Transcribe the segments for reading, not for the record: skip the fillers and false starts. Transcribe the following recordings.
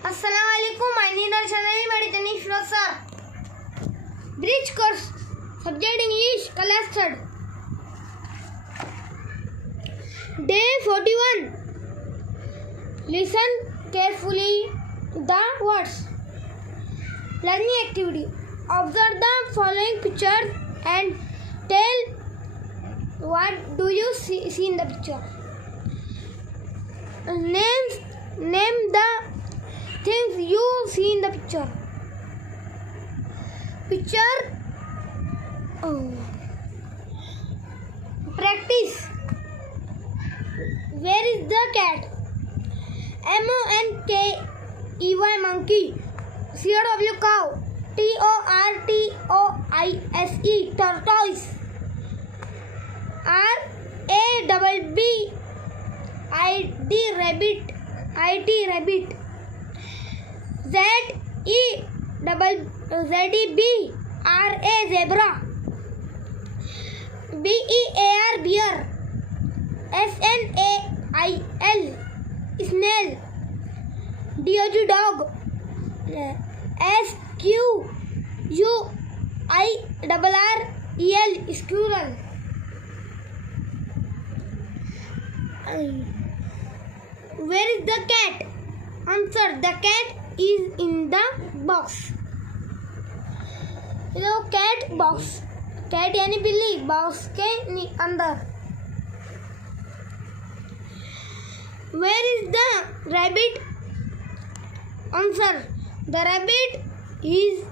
Assalamualaikum. My name is firoz sir. Bridge course. Subject English. Class 3rd. Day 41. Listen carefully the words. Learning activity. Observe the following pictures and tell what do you see in the picture. Name the things you see in the picture. Practice. Where is the cat? MONKEY monkey. COW cow. TORTOISE tortoise. RABBID rabbit. ZEBRA zebra. BEAR bear. SNAIL snail. DOG dog. SQUIRREL squirrel. Where is the cat? Answer. The cat is in the box. cat box. cat यानी बिल्ली box के अंदर. Where is the rabbit? Answer. The rabbit is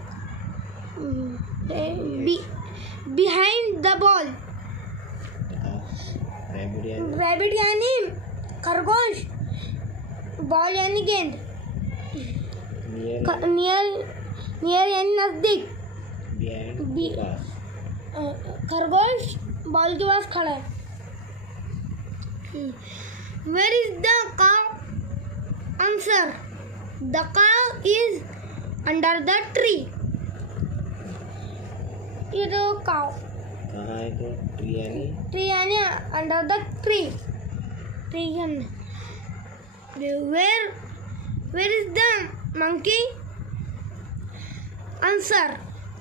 behind the ball. rabbit यानी खरगोश. Ball यानी गेंद. Near यानी नजदीक. खरगोश बॉल के पास खड़ा है. Where is the cow? Answer. The cow is under the tree. ये तो cow. कहाँ है तो ट्री यानी under the tree. Where is the monkey? Answer.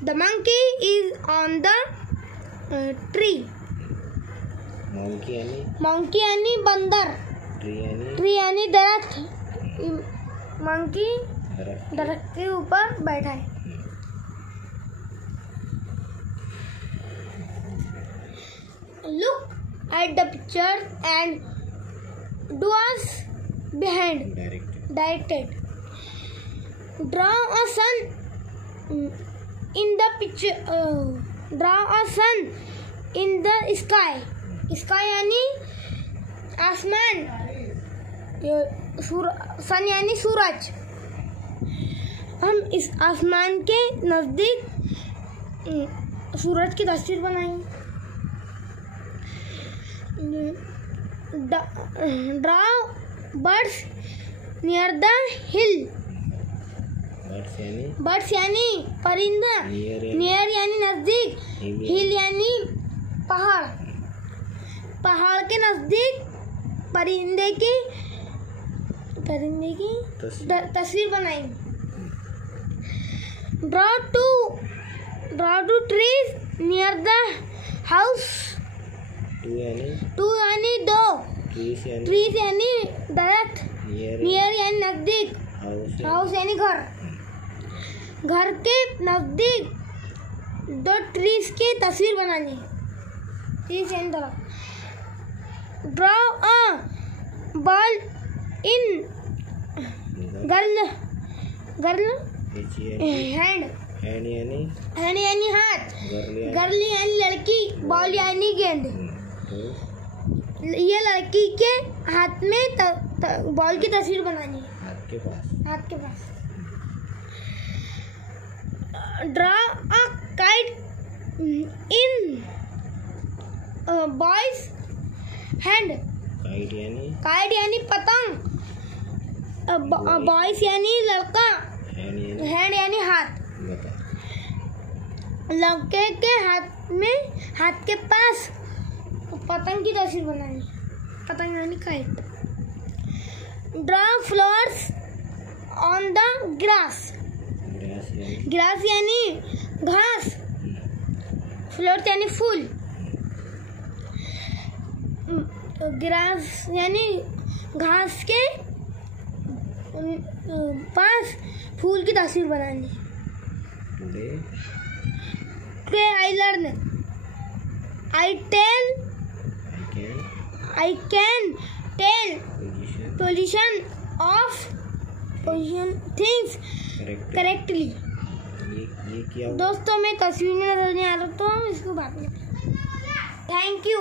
The monkey is on the tree. monkey यानी बंदर. ट्री यानी दरख्त. monkey दरख्त के ऊपर बैठा है. Look at the picture and do as behind. Directed. Draw a sun in the picture. Draw a sun in the sky. Sky यानी आसमान. सन यानी सूरज. हम इस आसमान के नजदीक सूरज की तस्वीर बनाएंगे. Draw birds near the hill. birds यानी परिंदा. near यानी नजदीक. hill यानी पहाड़. पहाड़ के नजदीक परिंदे की तस्वीर बनाएंगे. Draw two trees near the house. two यानी दो. trees यानी दरख्त. near यानी नजदीक. house यानी घर. घर के नजदीक दो ट्रीज की तस्वीर बनानी. trees यानी दरख्त. Draw a ball in girl hand. hand यानी हाथ. गर्ल यानी लड़की. बॉल यानी गेंद. ये लड़की के हाथ में बॉल की तस्वीर बनानी है. हाथ के पास. Draw a kite in boy's hand. Kite यानी पतंग. बॉयज यानी लड़का. हैंड यानी हाथ. लड़के के हाथ के पास पतंग की तस्वीर बनानी. पतंग यानी kite. Draw flowers on the grass. Grass यानी घास, फ्लोर यानी फूल। ग्रास यानी घास के पास फूल की तस्वीर बनानी। Today I learn. I can tell position things correctly. ये क्या? दोस्तों मैं तस्वीर में नजर नहीं आ रहा तो इसको बाद में। Thank you.